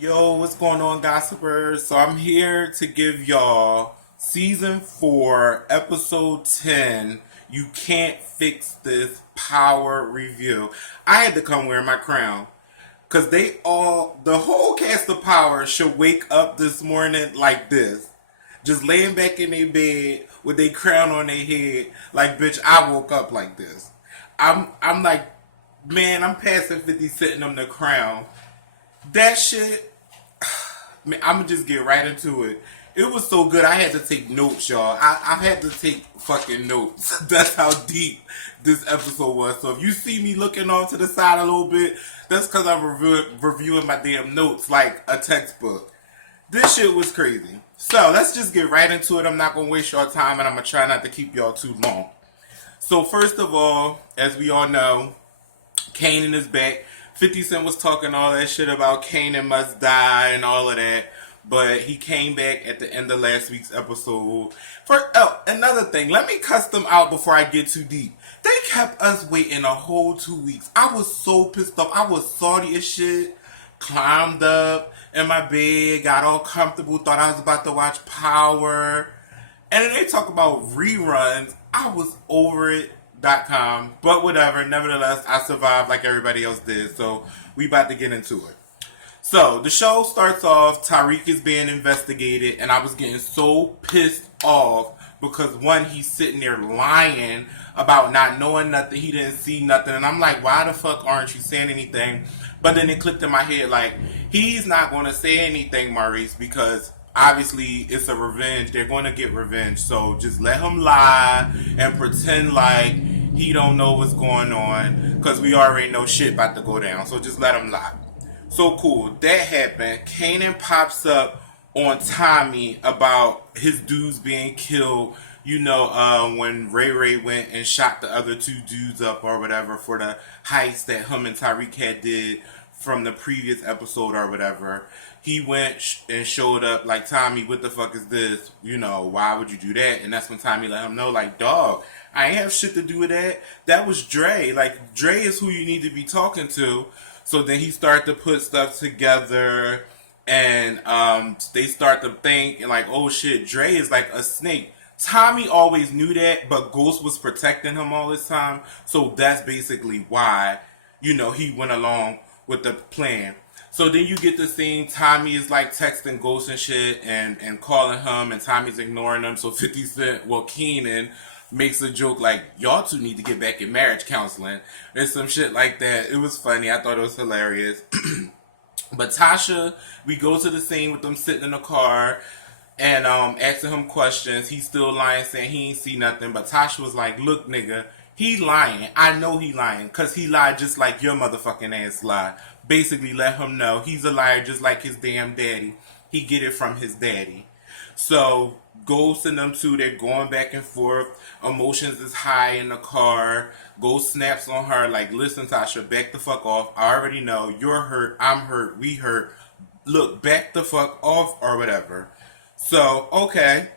Yo, what's going on, gossipers? So I'm here to give y'all season 4, episode 10. You can't fix this power review. I had to come wearing my crown because the whole cast of Power should wake up this morning like this, just laying back in their bed with their crown on their head. Like, bitch, I woke up like this. I'm like, man, I'm passing 50 sitting on the crown. That shit, man, I'm gonna just get right into it. It was so good, I had to take notes, y'all. I had to take fucking notes. That's how deep this episode was. So if you see me looking off to the side a little bit, that's because I'm reviewing my damn notes like a textbook. This shit was crazy. So let's just get right into it. I'm not gonna waste your time, and I'm gonna try not to keep y'all too long. So first of all, as we all know, Kanan is back. 50 Cent was talking all that shit about Kanan must die and all of that. But he came back at the end of last week's episode. Another thing, let me cuss them out before I get too deep. They kept us waiting a whole 2 weeks. I was so pissed off. I was salty as shit. Climbed up in my bed, got all comfortable, thought I was about to watch Power. And then they talk about reruns. I was over it.com, but whatever. Nevertheless, I survived like everybody else did. So we about to get into it. So the show starts off. Tariq is being investigated, and I was getting so pissed off because one, he's sitting there lying about not knowing nothing. He didn't see nothing, and I'm like, why the fuck aren't you saying anything? But then it clicked in my head like, he's not going to say anything, Maurice, because obviously it's a revenge. They're going to get revenge. So just let him lie and pretend like he don't know what's going on, because we already know shit about to go down. So just let him lie. So cool. That happened. Kanan pops up on Tommy about his dudes being killed. You know, when Ray Ray went and shot the other two dudes up or whatever for the heist that him and Tariq had did from the previous episode or whatever. He went and showed up like, Tommy, what the fuck is this? You know, why would you do that? And that's when Tommy let him know, like, dog, I ain't have shit to do with that. That was Dre. Like, Dre is who you need to be talking to. So then he started to put stuff together, and they start to think, and like, oh shit, Dre is like a snake. Tommy always knew that, but Ghost was protecting him all this time. So that's basically why, you know, he went along with the plan. So then you get the scene, Tommy is like texting Ghost and shit and calling him, and Tommy's ignoring him. So 50 Cent, well, Kenan makes a joke like, y'all two need to get back in marriage counseling. There's some shit like that. It was funny. I thought it was hilarious. But Tasha, we go to the scene with them sitting in the car and asking him questions. He's still lying, saying he ain't see nothing. But Tasha was like, look, nigga, he lying. I know he lying, because he lied just like your motherfucking ass lied. Basically let him know he's a liar just like his damn daddy. He get it from his daddy. So Ghost and them two, they're going back and forth. Emotions is high in the car. Ghost snaps on her like, listen, Tasha, back the fuck off. I already know. You're hurt. I'm hurt. We hurt. Look, back the fuck off or whatever. So, okay.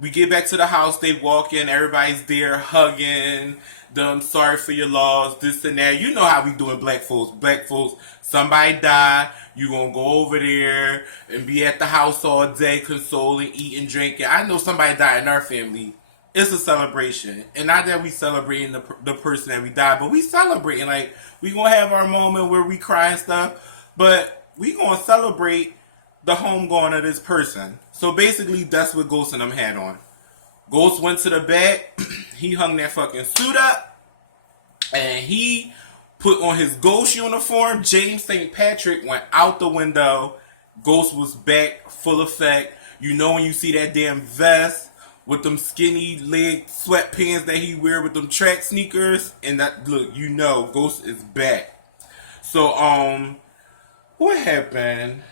We get back to the house. They walk in. Everybody's there hugging them. Sorry for your loss. This and that. You know how we doing, black folks. Black folks, somebody die. You gonna go over there and be at the house all day, consoling, eating, drinking. I know somebody died in our family. It's a celebration. And not that we celebrating the person that we died, but we celebrating. Like, we gonna have our moment where we cry and stuff, but we gonna celebrate the homegoing of this person. So basically, that's what Ghost and them had on. Ghost went to the back. He hung that fucking suit up. And he put on his Ghost uniform. James St. Patrick went out the window. Ghost was back, full effect. You know when you see that damn vest with them skinny leg sweatpants that he wear with them track sneakers. And that, look, you know Ghost is back. So, what happened?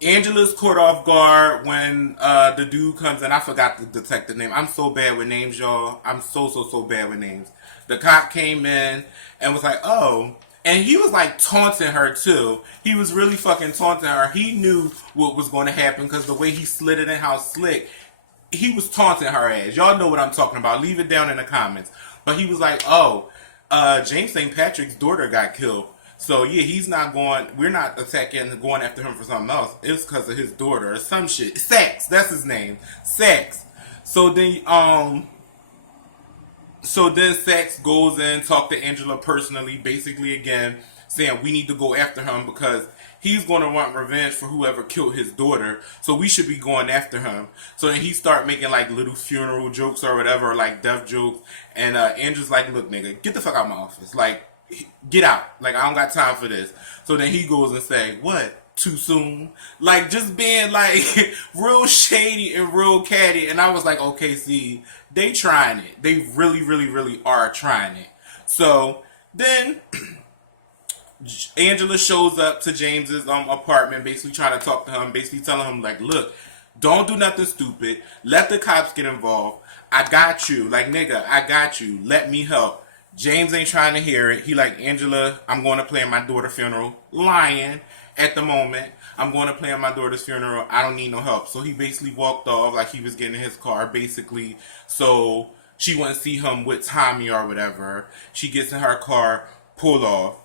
Angela's caught off guard when the dude comes in. I forgot the detective name. I'm so bad with names, y'all. I'm so bad with names. The cop came in and was like, oh. And he was like taunting her too. He was really fucking taunting her. He knew what was going to happen because the way he slid it and how slick. He was taunting her ass. Y'all know what I'm talking about. Leave it down in the comments. But he was like, oh, James St. Patrick's daughter got killed. So yeah, he's not going. We're not attacking, going after him for something else. It's because of his daughter or some shit. Sex. That's his name. Sex. So then, Sex goes in, talk to Angela personally, basically again saying we need to go after him because he's going to want revenge for whoever killed his daughter. So we should be going after him. So then he start making like little funeral jokes or whatever, or like death jokes. And Andrew's like, look, nigga, get the fuck out of my office. Like, get out. Like, I don't got time for this. So then he goes and say, what? Too soon? Like, just being like real shady and real catty. And I was like, okay, see, they trying it. They really, really, really are trying it. So then Angela shows up to James's apartment, basically trying to talk to him, basically telling him like, look, don't do nothing stupid. Let the cops get involved. I got you. Like, nigga, I got you. Let me help. James ain't trying to hear it. He like, Angela, I'm going to plan my daughter's funeral. Lying at the moment. I'm going to plan my daughter's funeral. I don't need no help. So he basically walked off like he was getting in his car, basically. So she wouldn't see him with Tommy or whatever. She gets in her car, pull off.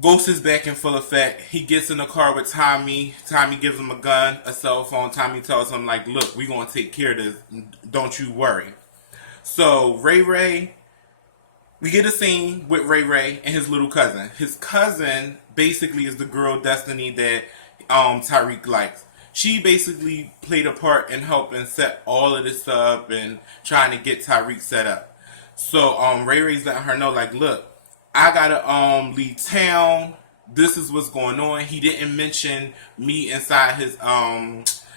Ghost is back in full effect. He gets in the car with Tommy. Tommy gives him a gun, a cell phone. Tommy tells him, like, look, we're going to take care of this. Don't you worry. So Ray, we get a scene with Ray and his little cousin. His cousin basically is the girl Destiny that Tariq likes. She basically played a part in helping set all of this up and trying to get Tariq set up. So Ray's letting her know, like, look, I gotta leave town. This is what's going on. He didn't mention me inside his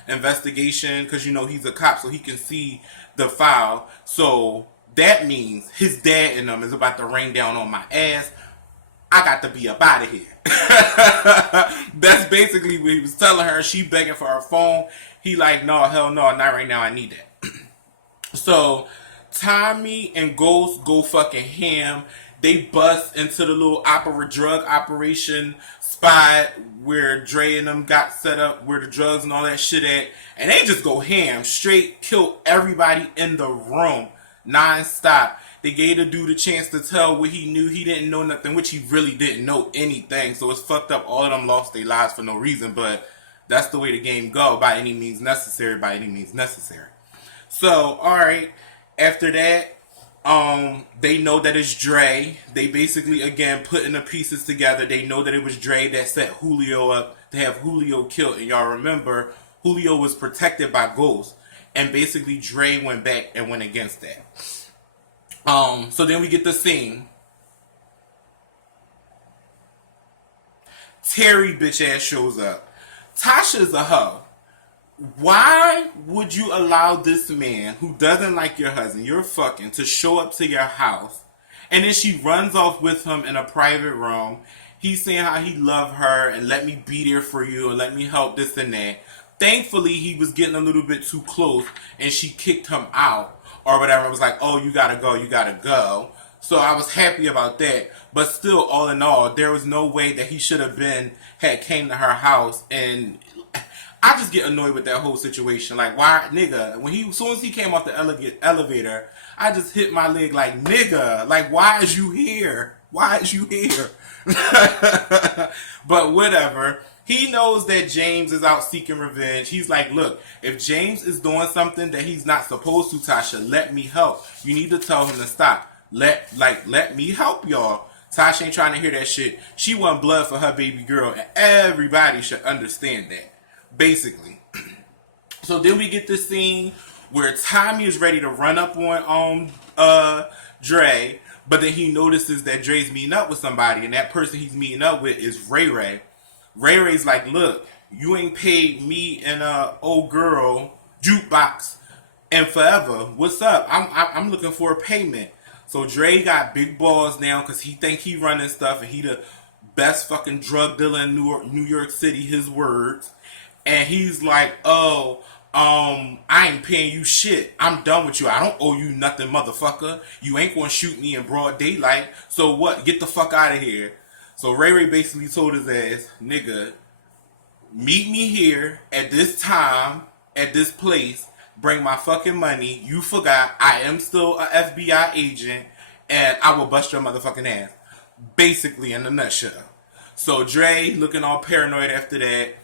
investigation because, you know, he's a cop, so he can see the file. So that means his dad and them is about to rain down on my ass. I got to be up out of here. That's basically what he was telling her. She begging for her phone. He like, no, hell no, not right now. I need that. So Tommy and Ghost go fucking ham. They bust into the little drug operation spot where Dre and them got set up, where the drugs and all that shit at. And they just go ham. Straight kill everybody in the room. Non-stop. They gave the dude a chance to tell what he knew. He didn't know nothing, which he really didn't know anything. So it's fucked up. All of them lost their lives for no reason. But that's the way the game go. By any means necessary. By any means necessary. So, alright. After that, they know that it's Dre. They basically, again, putting the pieces together. They know that it was Dre that set Julio up to have Julio killed. And y'all remember, Julio was protected by Ghost. And basically, Dre went back and went against that. So then we get the scene. Terry bitch ass shows up. Tasha's a hoe. Why would you allow this man who doesn't like your husband, you're fucking, to show up to your house? And then she runs off with him in a private room. He's saying how he loved her and let me be there for you and let me help this and that. Thankfully, he was getting a little bit too close and she kicked him out or whatever. It was like, oh, you gotta go, you gotta go. So I was happy about that. But still, all in all, there was no way that he should have came to her house. And I just get annoyed with that whole situation. Like, why, nigga, as soon as he came off the elevator, I just hit my leg like, nigga, like, why is you here? Why is you here? But whatever. He knows that James is out seeking revenge. He's like, look, if James is doing something that he's not supposed to, Tasha, let me help. You need to tell him to stop. Let me help y'all. Tasha ain't trying to hear that shit. She want blood for her baby girl, and everybody should understand that. Basically. So then we get this scene where Tommy is ready to run up on Dre, but then he notices that Dre's meeting up with somebody, and that person he's meeting up with is Ray. Ray's like, look, you ain't paid me and old girl jukebox and forever. What's up? I'm looking for a payment. So Dre got big balls now because he think he running stuff and he the best fucking drug dealer in New York City, his words. And he's like, oh, I ain't paying you shit. I'm done with you. I don't owe you nothing, motherfucker. You ain't gonna shoot me in broad daylight. So what? Get the fuck out of here. So Ray basically told his ass, nigga, meet me here at this time, at this place, bring my fucking money. You forgot I am still a FBI agent, and I will bust your motherfucking ass. basically in a nutshell. So Dre looking all paranoid after that.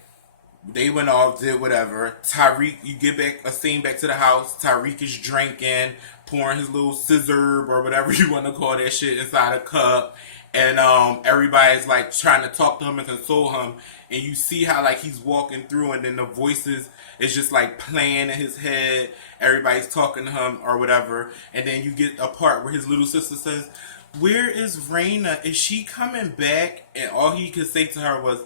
They went off, did whatever. Tyreek, you get back a scene back to the house. Tyreek is drinking, pouring his little scissor or whatever you want to call that shit inside a cup. And everybody's like trying to talk to him and console him. And you see how like he's walking through, and then the voices is just like playing in his head. Everybody's talking to him or whatever. And then you get a part where his little sister says, "Where is Raina? Is she coming back?" And all he could say to her was,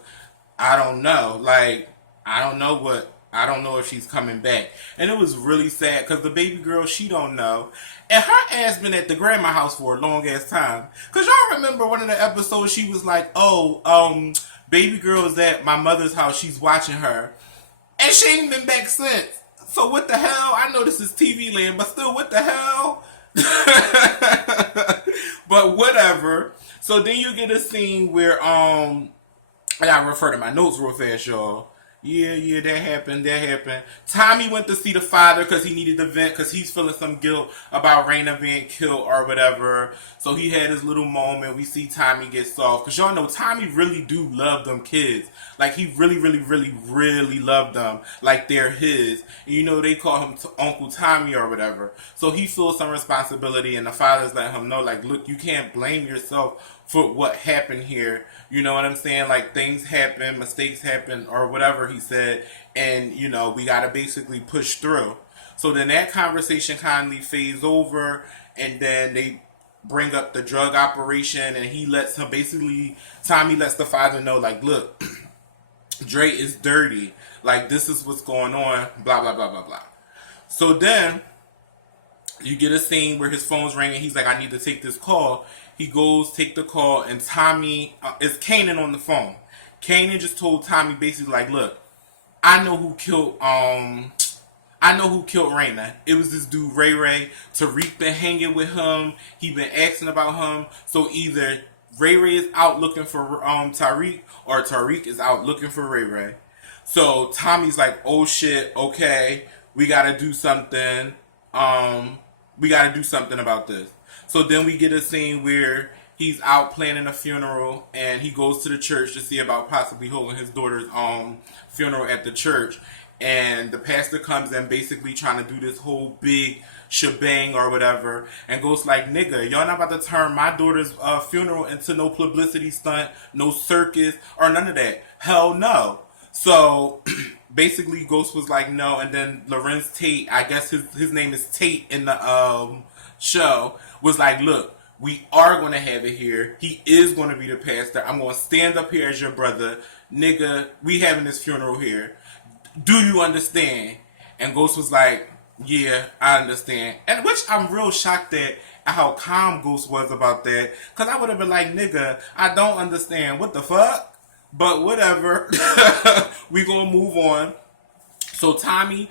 "I don't know. Like, I don't know if she's coming back." And it was really sad because the baby girl, she don't know. And her ass been at the grandma house for a long ass time. Because y'all remember one of the episodes, she was like, baby girl is at my mother's house. She's watching her. And she ain't been back since. So what the hell? I know this is TV land, but still, what the hell? But whatever. So then you get a scene where, I gotta refer to my notes real fast, y'all. Yeah, that happened. Tommy went to see the father because he needed to vent because he's feeling some guilt about Raina being killed or whatever. So he had his little moment. We see Tommy get soft because y'all know Tommy really do love them kids. Like he really, really, really, really loved them. Like they're his. And you know they call him Uncle Tommy or whatever. So he feels some responsibility, and the father's letting him know, like, look, you can't blame yourself for what happened here. You know what I'm saying? Like, things happen, mistakes happen, or whatever he said, and, you know, we gotta basically push through. So then that conversation kindly fades over, and then they bring up the drug operation, and he lets him, basically, Tommy lets the father know, like, look, Dre is dirty. Like, this is what's going on, blah, blah, blah, blah, blah. So then, you get a scene where his phone's ringing, he's like, I need to take this call. He goes, take the call, and Tommy, it's Kanan on the phone. Kanan just told Tommy basically like, look, I know who killed Raina. It was this dude, Ray. Tariq been hanging with him. He been asking about him. So either Ray is out looking for Tariq, or Tariq is out looking for Ray. So Tommy's like, oh shit, okay, we gotta do something. We gotta do something about this. So then we get a scene where he's out planning a funeral, and he goes to the church to see about possibly holding his daughter's funeral at the church. And the pastor comes in basically trying to do this whole big shebang or whatever, and goes like, nigga, y'all not about to turn my daughter's funeral into no publicity stunt, no circus, or none of that. Hell no. So basically Ghost was like, no. And then Lorenz Tate, I guess his name is Tate in the show, was like, look, we are going to have it here. He is going to be the pastor. I'm going to stand up here as your brother. Nigga, we having this funeral here. Do you understand? And Ghost was like, yeah, I understand. And which I'm real shocked at how calm Ghost was about that. Because I would have been like, nigga, I don't understand. What the fuck? But whatever. We going to move on. So Tommy,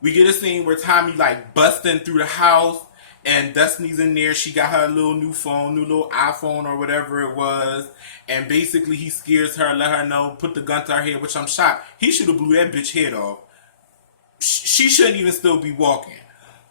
we get a scene where Tommy like busting through the house. And Destiny's in there. She got her little new little iPhone or whatever it was. And basically he scares her, let her know, put the gun to her head, which I'm shocked. He should have blew that bitch head off. She shouldn't even still be walking.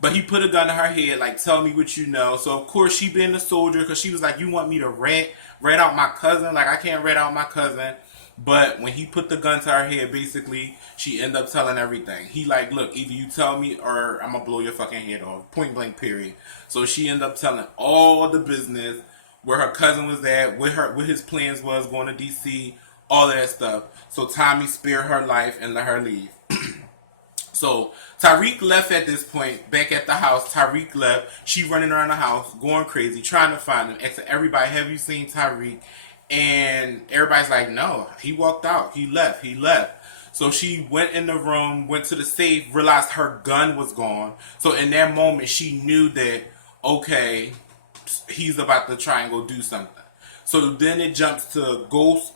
But he put a gun to her head, like, tell me what you know. So, of course, she been a soldier because she was like, you want me to rat out my cousin? Like, I can't rat out my cousin. But when he put the gun to her head, basically, she ended up telling everything. He like, look, either you tell me or I'm going to blow your fucking head off. Point blank, period. So she ended up telling all the business, where her cousin was at, what his plans was, going to D.C., all of that stuff. So Tommy spared her life and let her leave. So Tariq left at this point, back at the house. Tariq left. She running around the house, going crazy, trying to find him. Asking everybody, have you seen Tariq? And everybody's like, no, he walked out. He left. So she went in the room, went to the safe, realized her gun was gone. So in that moment, she knew that, okay, he's about to try and go do something. So then it jumps to Ghost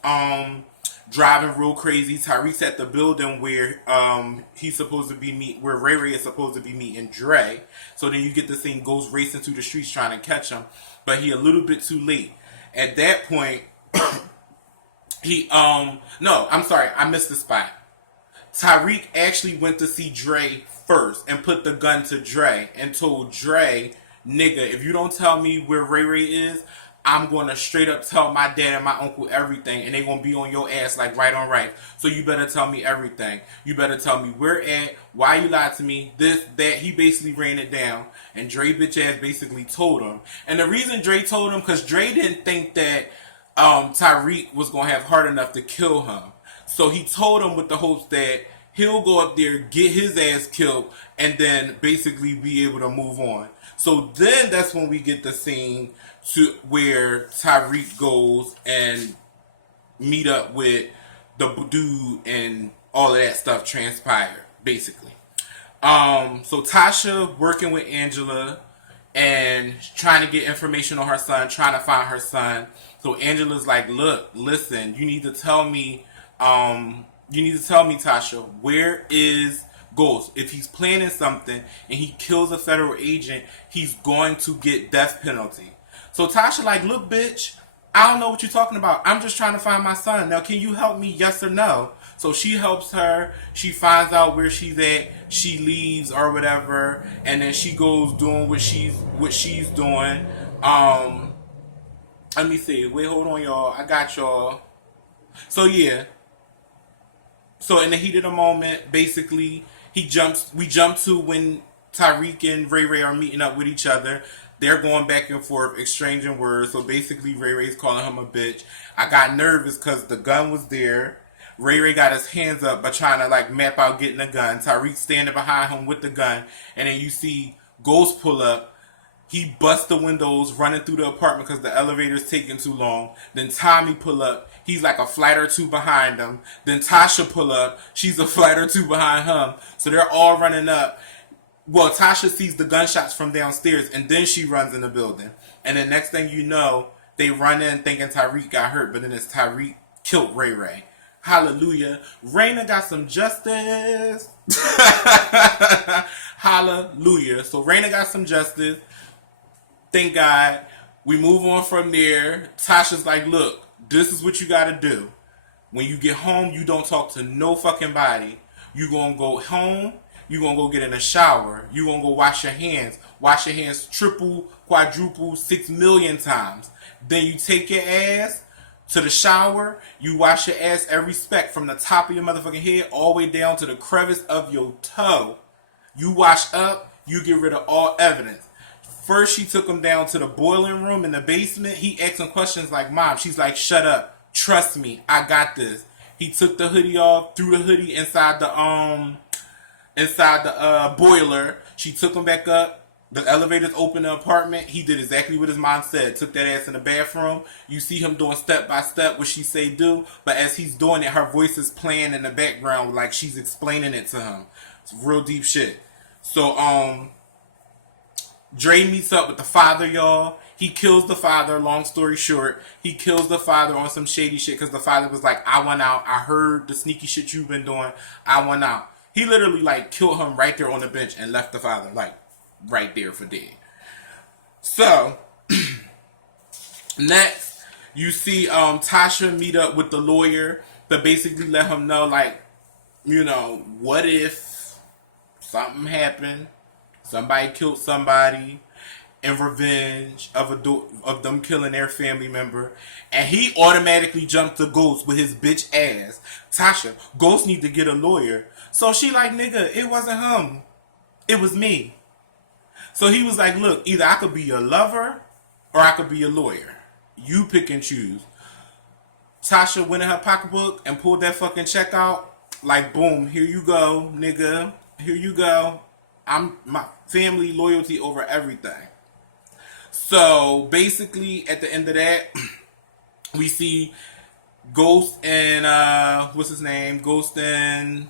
driving real crazy. Tariq's at the building where he's supposed to be where Ray is supposed to be meeting Dre. So then you get the scene Ghost racing through the streets trying to catch him, but he a little bit too late. At that point, no, I'm sorry, I missed the spot. Tariq actually went to see Dre first and put the gun to Dre and told Dre, nigga, if you don't tell me where Ray is, I'm going to straight up tell my dad and my uncle everything, and they going to be on your ass like right on right. So you better tell me everything. You better tell me where at, why you lied to me, this, that. He basically ran it down, and Dre bitch ass basically told him. And the reason Dre told him, because Dre didn't think that Tariq was going to have heart enough to kill him. So he told him with the hopes that he'll go up there, get his ass killed, and then basically be able to move on. So then that's when we get the scene to where Tariq goes and meet up with the dude and all of that stuff transpired, basically. So Tasha working with Angela and trying to get information on her son, trying to find her son. So Angela's like, look, listen, you need to tell me, Tasha, where is Ghost? If he's planning something and he kills a federal agent, he's going to get death penalty. So Tasha like, look, bitch, I don't know what you're talking about. I'm just trying to find my son. Now, can you help me? Yes or no? So she helps her. She finds out where she's at. She leaves or whatever, and then she goes doing what she's doing. Let me see. Wait, hold on, y'all. I got y'all. So yeah. So in the heat of the moment, basically, we jump to when Tariq and Ray Ray are meeting up with each other. They're going back and forth, exchanging words. So basically, Ray Ray's calling him a bitch. I got nervous because the gun was there. Ray Ray got his hands up by trying to like map out getting a gun. Tariq standing behind him with the gun. And then you see Ghost pull up. He busts the windows running through the apartment because the elevator's taking too long. Then Tommy pull up. He's like a flight or two behind him. Then Tasha pull up. She's a flight or two behind him. So they're all running up. Well, Tasha sees the gunshots from downstairs, and then she runs in the building. And the next thing you know, they run in thinking Tariq got hurt, but then it's Tariq killed Ray Ray. Hallelujah. Raina got some justice. Hallelujah. So Raina got some justice. Thank God. We move on from there. Tasha's like, look, this is what you got to do. When you get home, you don't talk to no fucking body. You going to go home. You going to go get in a shower. You going to go wash your hands. Wash your hands triple, quadruple, 6 million times. Then you take your ass to the shower. You wash your ass every speck from the top of your motherfucking head all the way down to the crevice of your toe. You wash up. You get rid of all evidence. First, she took him down to the boiling room in the basement. He asked him questions like, Mom. She's like, shut up. Trust me. I got this. He took the hoodie off, threw the hoodie inside the boiler. She took him back up. The elevators opened the apartment. He did exactly what his mom said. Took that ass in the bathroom. You see him doing step by step what she say do. But as he's doing it, her voice is playing in the background like she's explaining it to him. It's real deep shit. So, Dre meets up with the father, y'all. He kills the father, long story short. He kills the father on some shady shit because the father was like, I went out. I heard the sneaky shit you've been doing. I went out. He literally, like, killed him right there on the bench and left the father, like, right there for dead. So, next, you see Tasha meet up with the lawyer to basically let him know, like, you know, what if something happened? Somebody killed somebody in revenge of them killing their family member. And he automatically jumped to Ghost with his bitch ass. Tasha, Ghost need to get a lawyer. So she like, nigga, it wasn't him. It was me. So he was like, look, either I could be your lover or I could be your lawyer. You pick and choose. Tasha went in her pocketbook and pulled that fucking check out. Like, boom, here you go, nigga. Here you go. I'm my family loyalty over everything. So basically, at the end of that, we see Ghost and what's his name? Ghost and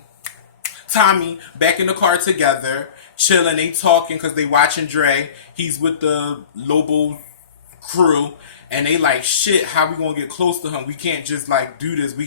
Tommy back in the car together, chilling. They talking because they watching Dre. He's with the Lobo crew, and they like, shit. How we gonna get close to him? We can't just like do this. We